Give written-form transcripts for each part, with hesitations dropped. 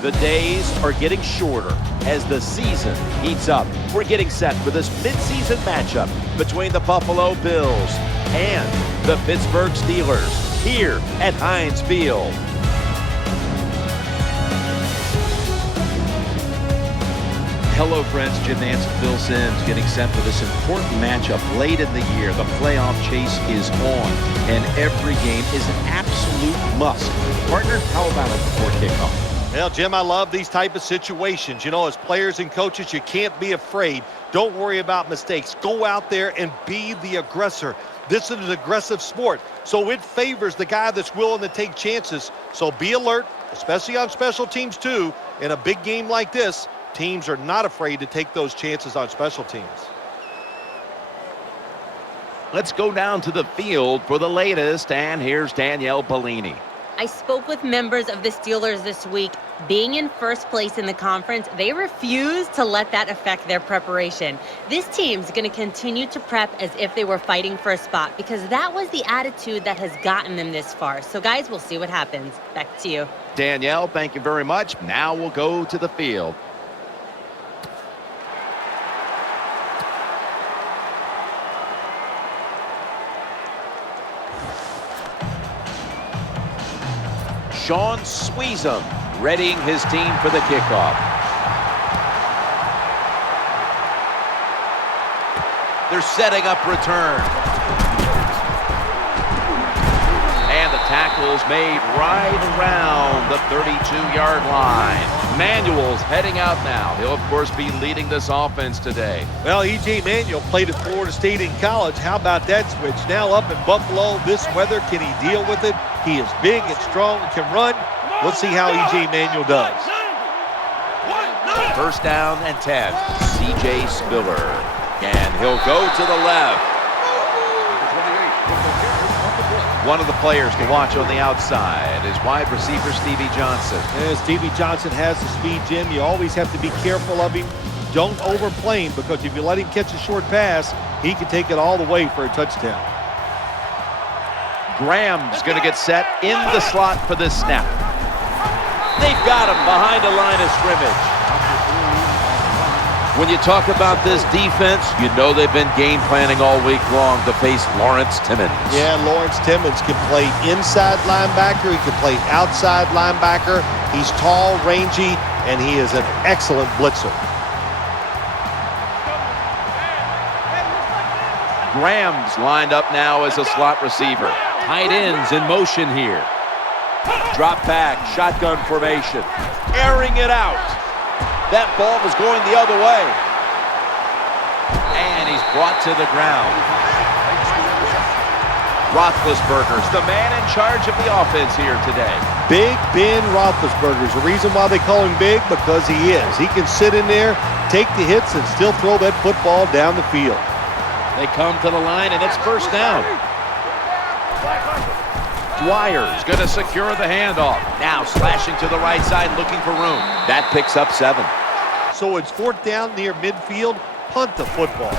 The days are getting shorter as the season heats up. We're getting set for this midseason matchup between the Buffalo Bills and the Pittsburgh Steelers here at Heinz Field. Hello friends, Jim Nance and Phil Simms getting set for this important matchup late in the year. The playoff chase is on, and every game is an absolute must. Partner, how about it before kickoff? Well, Jim, I love these type of situations. You know, as players and coaches, you can't be afraid. Don't worry about mistakes. Go out there and be the aggressor. This is an aggressive sport, so it favors the guy that's willing to take chances. So be alert, especially on special teams too. In a big game like this, teams are not afraid to take those chances on special teams. Let's go down to the field for the latest, and here's Danielle Bellini. I spoke with members of the Steelers this week. Being in first place in the conference, they refuse to let that affect their preparation. This team's going to continue to prep as if they were fighting for a spot because that was the attitude that has gotten them this far. So, guys, we'll see what happens. Back to you. Danielle, thank you very much. Now we'll go to the field. Sean Sweezum readying his team for the kickoff. They're setting up return. And the tackle's made right around the 32-yard line. Manuel's heading out now. He'll, of course, be leading this offense today. Well, E.J. Manuel played at Florida State in college. How about that switch? Now up in Buffalo, this weather, can he deal with it? He is big and strong, can run. Let's see how E.J. Manuel does. First down and 10. C.J. Spiller. And he'll go to the left. One of the players to watch on the outside is wide receiver Stevie Johnson. And Stevie Johnson has the speed, Jim. You always have to be careful of him. Don't overplay him because if you let him catch a short pass, he can take it all the way for a touchdown. Graham's going to get set in the slot for this snap. They've got him behind the line of scrimmage. When you talk about this defense, you know they've been game planning all week long to face Lawrence Timmons. Yeah, Lawrence Timmons can play inside linebacker. He can play outside linebacker. He's tall, rangy, and he is an excellent blitzer. Graham's lined up now as a slot receiver. Tight ends in motion here. Drop back, shotgun formation. Airing it out. That ball was going the other way. And he's brought to the ground. Roethlisberger's the man in charge of the offense here today. Big Ben Roethlisberger's the reason why they call him big, because he is. He can sit in there, take the hits, and still throw that football down the field. They come to the line, and it's first down. Dwyer's going to secure the handoff. Now slashing to the right side, looking for room. That picks up 7. So it's fourth down near midfield. Punt the football.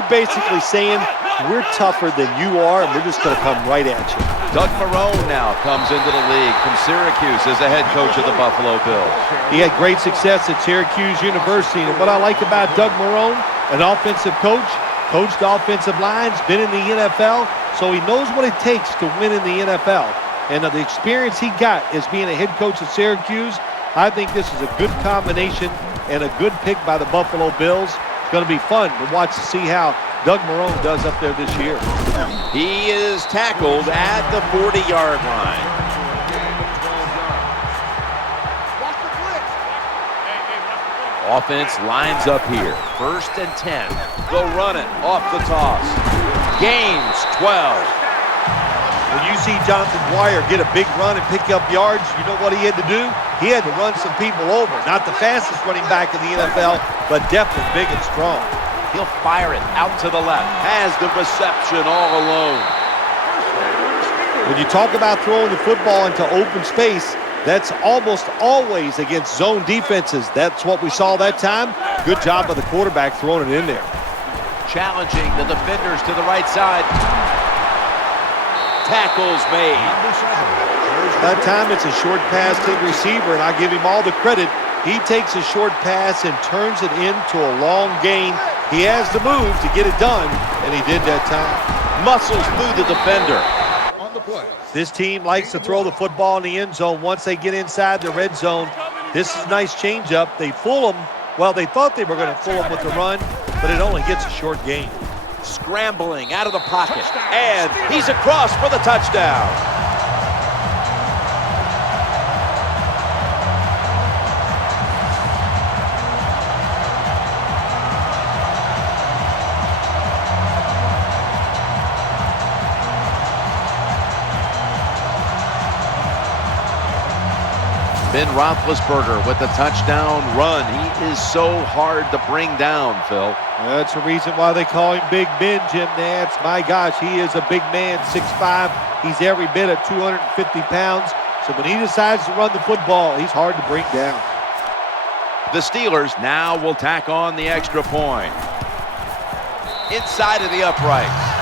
You're basically saying we're tougher than you are, and we're just going to come right at you. Doug Marrone now comes into the league from Syracuse as the head coach of the Buffalo Bills. He had great success at Syracuse University, and what I like about Doug Marrone, an offensive coach, coached offensive lines, been in the NFL, so he knows what it takes to win in the NFL. And the experience he got as being a head coach at Syracuse, I think this is a good combination and a good pick by the Buffalo Bills. It's going to be fun to watch to see how Doug Marrone does up there this year. He is tackled at the 40-yard line. Offense lines up here. First and 10. They'll run it off the toss. Gains 12. When you see Jonathan Dwyer get a big run and pick up yards, you know what he had to do? He had to run some people over. Not the fastest running back in the NFL, but definitely big and strong. He'll fire it out to the left. Has the reception all alone. When you talk about throwing the football into open space, that's almost always against zone defenses. That's what we saw that time. Good job by the quarterback throwing it in there. challenging the defenders to the right side. Tackles made. That time it's a short pass to the receiver, and I give him all the credit. He takes a short pass and turns it into a long gain. He has the move to get it done, and he did that time. Muscles through the defender. This team likes to throw the football in the end zone once they get inside the red zone. This is a nice changeup. They fool them. Well, they thought they were going to fool them with the run, but it only gets a short gain. Scrambling out of the pocket, and he's across for the touchdown. Ben Roethlisberger with the touchdown run. He is so hard to bring down, Phil. That's the reason why they call him Big Ben, Jim Nantz. My gosh, he is a big man, 6'5". He's every bit of 250 pounds. So when he decides to run the football, he's hard to bring down. The Steelers now will tack on the extra point. Inside of the uprights.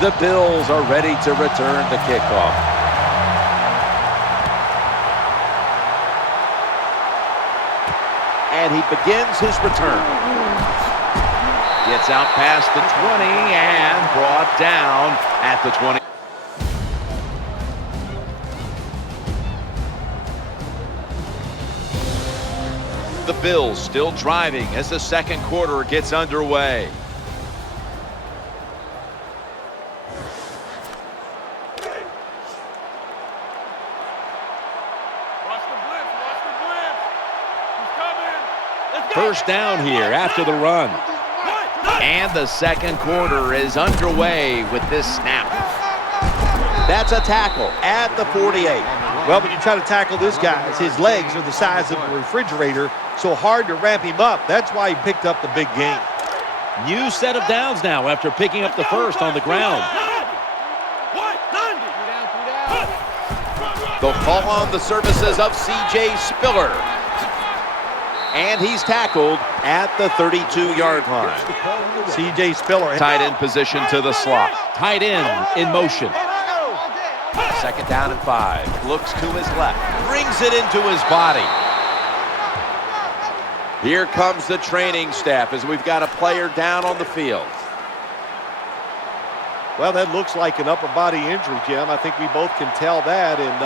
The Bills are ready to return the kickoff. And he begins his return. Gets out past the 20 and brought down at the 20. The Bills still driving as the second quarter gets underway. First down here after the run. And the second quarter is underway with this snap. That's a tackle at the 48. Well, when you try to tackle this guy, his legs are the size of a refrigerator, so hard to wrap him up. That's why he picked up the big gain. New set of downs now after picking up the first on the ground. They'll call on the services of C.J. Spiller. And he's tackled at the 32-yard line. C.J. Spiller. Tight end position to the slot. Tight end in motion. Second down and 5. Looks to his left. Brings it into his body. Here comes the training staff as we've got a player down on the field. Well, that looks like an upper body injury, Jim. I think we both can tell that. And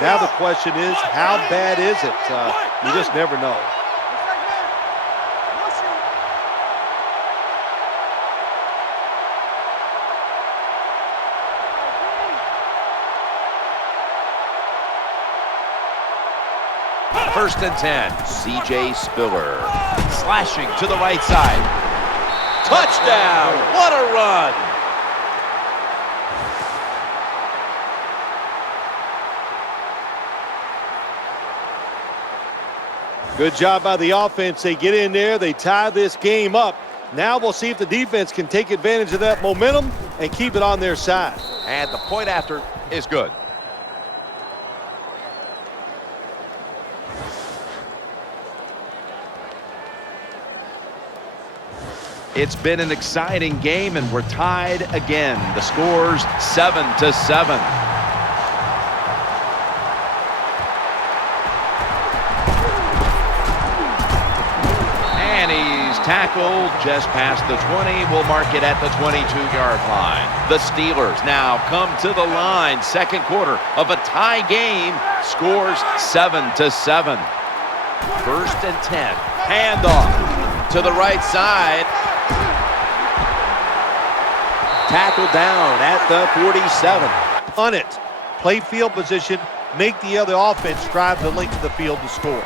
now the question is, how bad is it? You just never know. First and 10. C.J. Spiller slashing to the right side. Touchdown! What a run! Good job by the offense. They get in there. They tie this game up. Now we'll see if the defense can take advantage of that momentum and keep it on their side. And the point after is good. It's been an exciting game, and we're tied again. The score's 7-7. And he's tackled just past the 20. We'll mark it at the 22-yard line. The Steelers now come to the line. Second quarter of a tie game. Scores 7-7. First and 10. Handoff to the right side. Tackled down at the 47. Punt it. Play field position. Make the other offense drive the length of the field to score.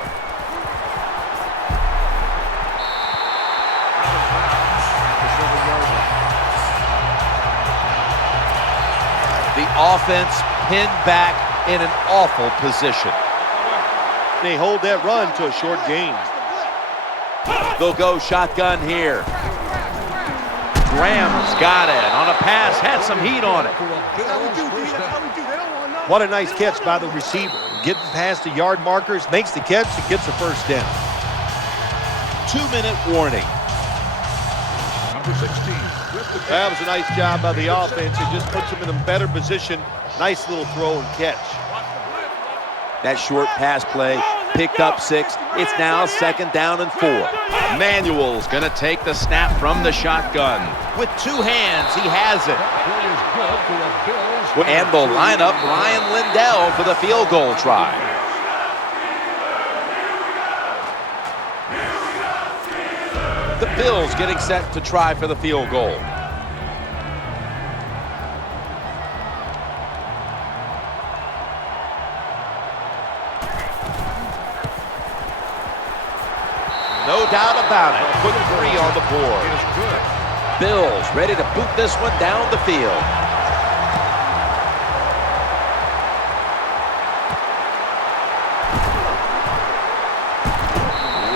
The offense pinned back in an awful position. They hold that run to a short gain. They'll go shotgun here. Graham's got it on a pass, had some heat on it. What a nice catch by the receiver. getting past the yard markers, makes the catch and gets a first down. 2-minute warning. Number 16. That was a nice job by the offense. It just puts them in a better position. Nice little throw and catch. That short pass play picked up 6. It's now 2nd down and 4. Manuel's going to take the snap from the shotgun. With 2 hands, he has it. And they'll line up Ryan Lindell for the field goal try. The Bills getting set to try for the field goal. No doubt about it. Put 3 on the board. Bills ready to boot this one down the field.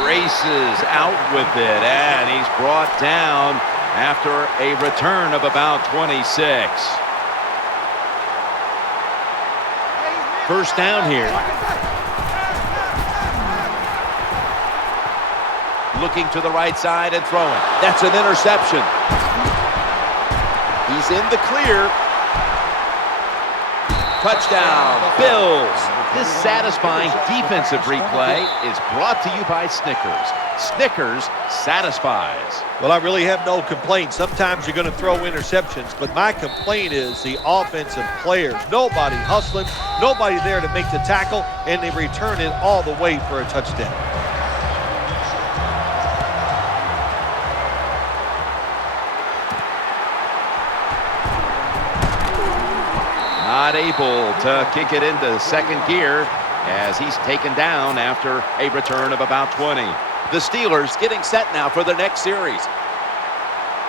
Races out with it, and he's brought down after a return of about 26. First down here. Looking to the right side and throwing. That's an interception. He's in the clear. Touchdown, Bills. This satisfying defensive replay is brought to you by Snickers. Snickers satisfies. Well, I really have no complaints. Sometimes you're going to throw interceptions, but my complaint is the offensive players. Nobody hustling, nobody there to make the tackle, and they return it all the way for a touchdown. Not able to kick it into 2nd gear as he's taken down after a return of about 20. The Steelers getting set now for their next series.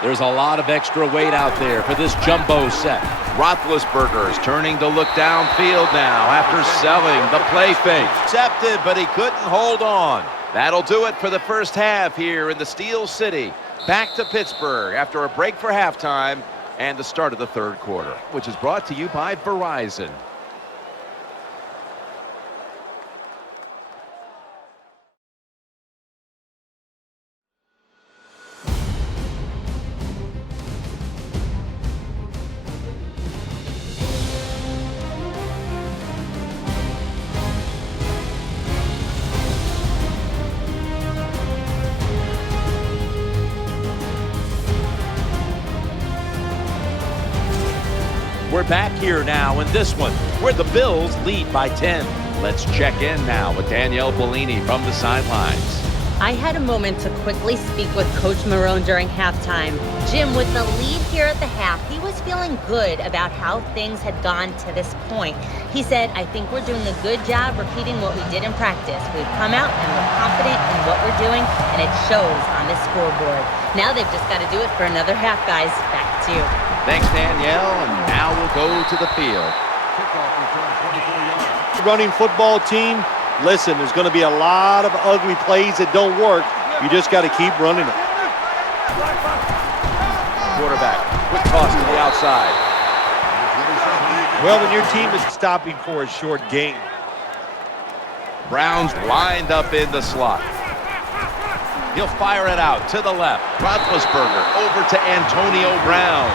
There's a lot of extra weight out there for this jumbo set. Roethlisberger is turning to look downfield now after selling the play fake. Accepted, but he couldn't hold on. That'll do it for the first half here in the Steel City. Back to Pittsburgh after a break for halftime and the start of the 3rd quarter, which is brought to you by Verizon. We're back here now in this one, where the Bills lead by 10. Let's check in now with Danielle Bellini from the sidelines. I had a moment to quickly speak with Coach Marone during halftime. Jim, with the lead here at the half, he was feeling good about how things had gone to this point. He said, I think we're doing a good job repeating what we did in practice. We've come out and we're confident in what we're doing, and it shows on the scoreboard. Now they've just got to do it for another half, guys. Back to you. Thanks, Danielle, and now we'll go to the field. Running football team, listen, there's going to be a lot of ugly plays that don't work. You just got to keep running them. Quarterback, quick toss to the outside. Well, when your team is stopping for a short gain. Brown's lined up in the slot. He'll fire it out to the left. Roethlisberger over to Antonio Brown.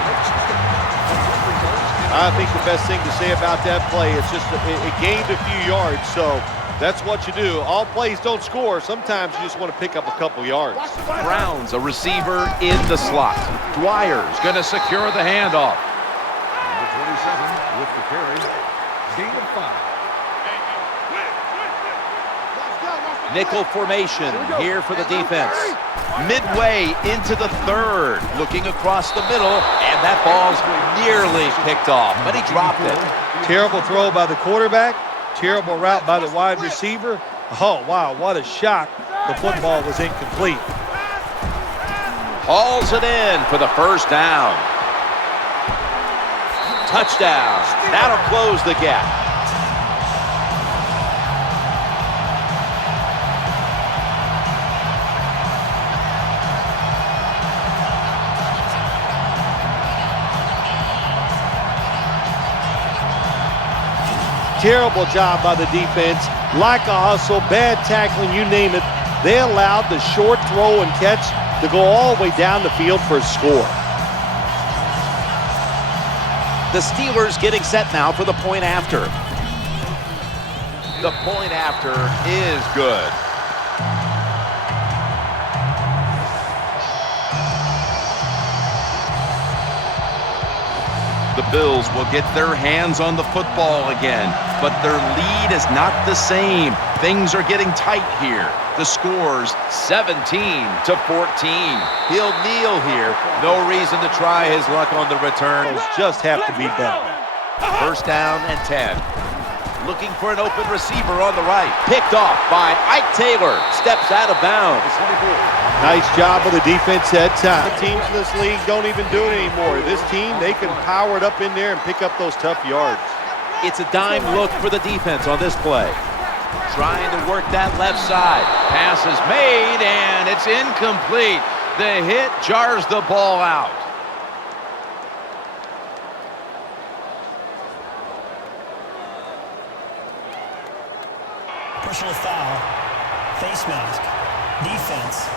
I think the best thing to say about that play, it's just it gained a few yards, so that's what you do. All plays don't score. Sometimes you just want to pick up a couple yards. Brown's a receiver in the slot. Dwyer's going to secure the handoff. Number 27 with the carry. Gain of 5. Nickel formation here for the defense. Midway into the 3rd, looking across the middle, and that ball's nearly picked off, but he dropped it. Terrible throw by the quarterback. Terrible route by the wide receiver. Oh, wow, what a shock. The football was incomplete. Hauls it in for the first down. Touchdown. That'll close the gap. Terrible job by the defense. Lack of hustle, bad tackling, you name it. They allowed the short throw and catch to go all the way down the field for a score. The Steelers getting set now for the point after. The point after is good. The Bills will get their hands on the football again, but their lead is not the same. Things are getting tight here. The score's 17-14. He'll kneel here. No reason to try his luck on the return. Just have to be better. First down and 10. Looking for an open receiver on the right. Picked off by Ike Taylor. Steps out of bounds. Nice job of the defense that time. The teams in this league don't even do it anymore. This team, they can power it up in there and pick up those tough yards. It's a dime look for the defense on this play. Trying to work that left side. Pass is made, and it's incomplete. The hit jars the ball out. Personal foul, face mask, defense.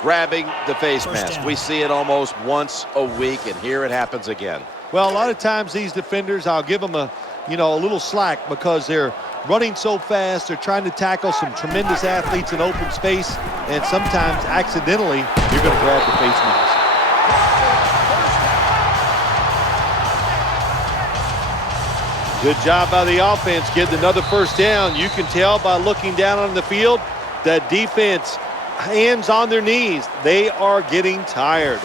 Grabbing the face mask. We see it almost once a week, and here it happens again. Well, a lot of times these defenders, I'll give them a little slack because they're running so fast. They're trying to tackle some tremendous athletes in open space, and sometimes accidentally you're going to grab the face mask. Good job by the offense getting another first down. You can tell by looking down on the field that defense, hands on their knees. They are getting tired.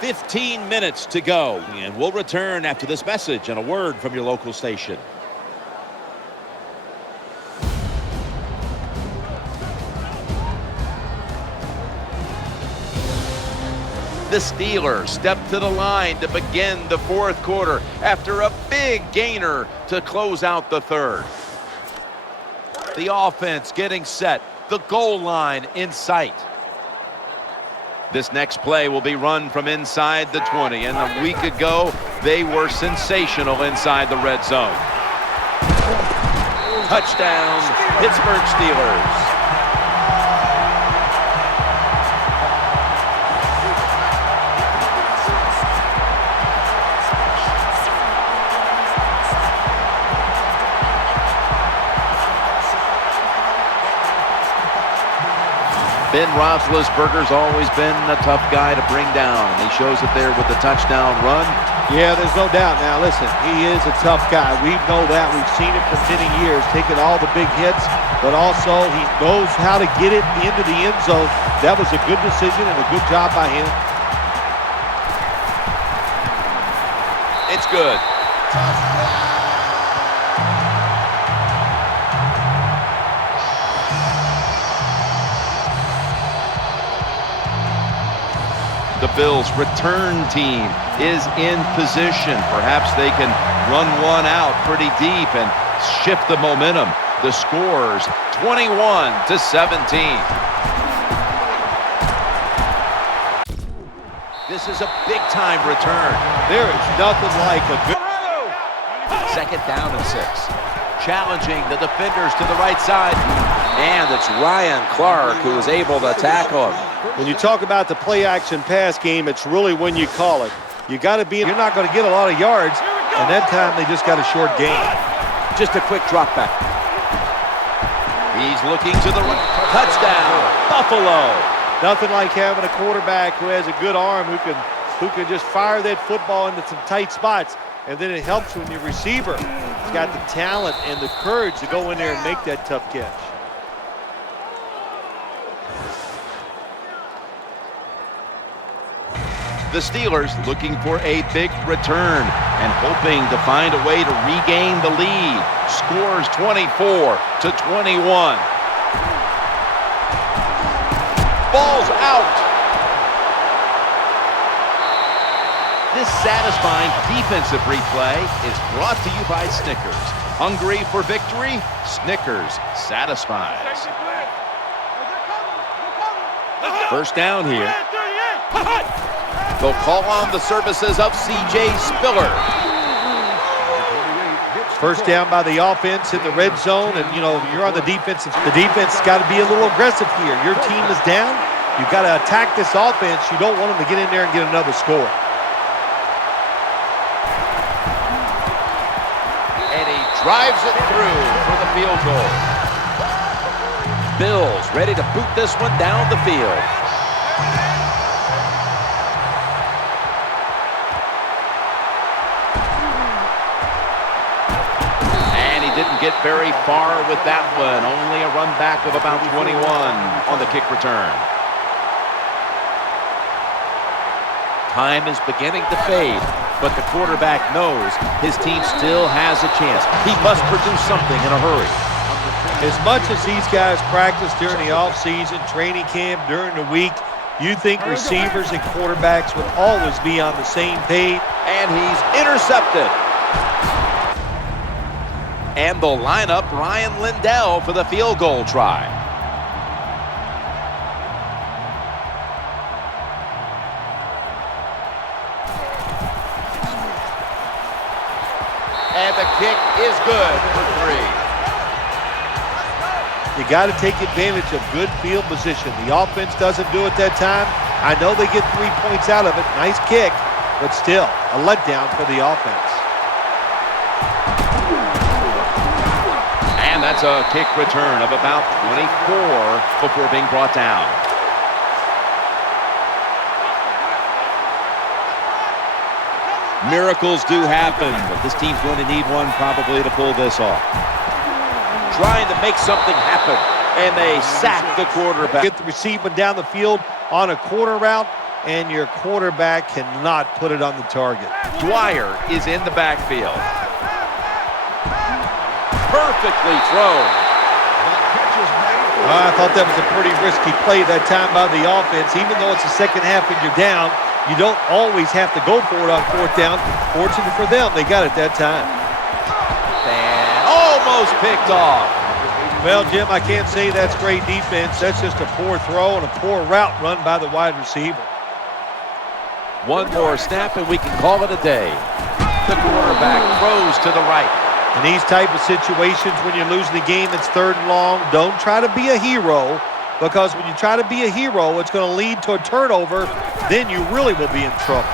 15 minutes to go, and we'll return after this message and a word from your local station. The Steelers step to the line to begin the fourth quarter after a big gainer to close out the third. The offense getting set, the goal line in sight. This next play will be run from inside the 20, and a week ago, they were sensational inside the red zone. Touchdown, Pittsburgh Steelers. Ben Roethlisberger's always been a tough guy to bring down, and he shows it there with the touchdown run. Yeah, there's no doubt. Now, listen, he is a tough guy. We know that. We've seen it for many years, taking all the big hits, but also he knows how to get it into the end zone. That was a good decision and a good job by him. It's good. The Bills' return team is in position. Perhaps they can run one out pretty deep and shift the momentum. The score's 21-17. This is a big-time return. There is nothing like a good... Second down and 6. Challenging the defenders to the right side. And it's Ryan Clark who is able to tackle him. When you talk about the play-action pass game, it's really when you call it. You got to be... You're not going to get a lot of yards, and that time they just got a short gain. Just a quick drop back. He's looking to the right. Touchdown, Buffalo. Nothing like having a quarterback who has a good arm who can just fire that football into some tight spots. And then it helps when your receiver has got the talent and the courage to go in there and make that tough catch. The Steelers looking for a big return and hoping to find a way to regain the lead. Scores 24-21. Ball's out. This satisfying defensive replay is brought to you by Snickers. Hungry for victory? Snickers satisfies. First down here. They'll call on the services of C.J. Spiller. First down by the offense in the red zone, and, you know, you're on the defense. The defense has got to be a little aggressive here. Your team is down. You've got to attack this offense. You don't want them to get in there and get another score. And he drives it through for the field goal. Bills ready to boot this one down the field. And he didn't get very far with that one. Only a run back of about 21 on the kick return. Time is beginning to fade, but the quarterback knows his team still has a chance. He must produce something in a hurry. As much as these guys practice during the offseason, training camp, during the week, you think receivers and quarterbacks would always be on the same page. And he's intercepted. And they'll line up Ryan Lindell for the field goal try. And the kick is good for 3. You got to take advantage of good field position. The offense doesn't do it that time. I know they get 3 points out of it. Nice kick, but still a letdown for the offense. And that's a kick return of about 24 before being brought down. Miracles do happen, but this team's going to need one probably to pull this off. Trying to make something happen, and they sack the quarterback. Get the receiver down the field on a corner route, and your quarterback cannot put it on the target. Dwyer is in the backfield. Perfectly thrown. I thought that was a pretty risky play that time by the offense. Even though it's the second half and you're down, you don't always have to go for it on 4th down. Fortunate for them, they got it that time. And almost picked off. Well, Jim, I can't say that's great defense. That's just a poor throw and a poor route run by the wide receiver. One more snap and we can call it a day. The quarterback throws to the right. In these type of situations, when you're losing the game, it's 3rd and long. Don't try to be a hero, because when you try to be a hero, it's going to lead to a turnover. Then you really will be in trouble.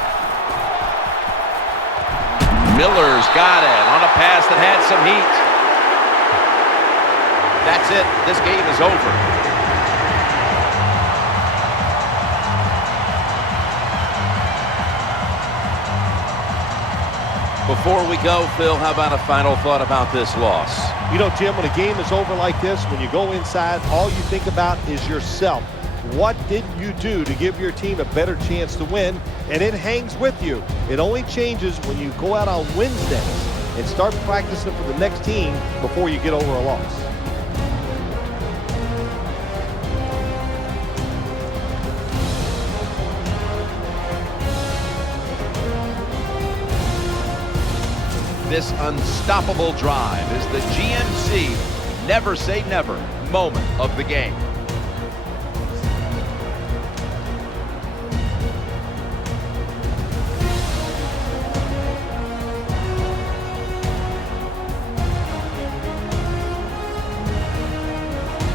Miller's got it on a pass that had some heat. That's it. This game is over. Before we go, Phil, how about a final thought about this loss? You know, Jim, when a game is over like this, when you go inside, all you think about is yourself. What did you do to give your team a better chance to win? And it hangs with you. It only changes when you go out on Wednesdays and start practicing for the next team before you get over a loss. This unstoppable drive is the GMC Never Say Never moment of the game.